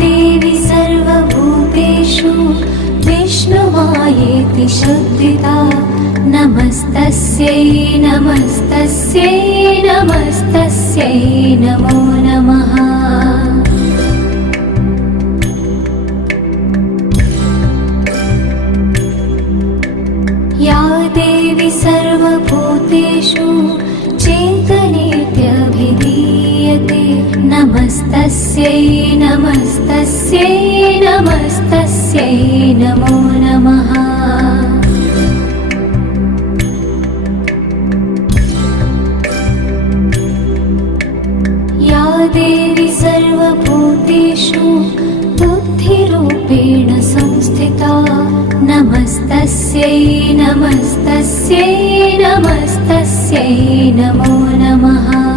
देवी सर्वभूतेषु विष्णुमायेति शुद्धिता नमस्तस्यै नमस्तस्यै नमस्तस्यै नमो नमः। या देवी सर्वभूतेषु चेतनेत्यभिधीयते नमस्तस्यै नमस्तस्यै नमस्तस्यै नमो नमः। या देवी सर्वभूतेषु बुद्धिरूपेण संस्थिता नमस्तस्यै नमस्तस्यै नमस्तस्यै नमो नमः।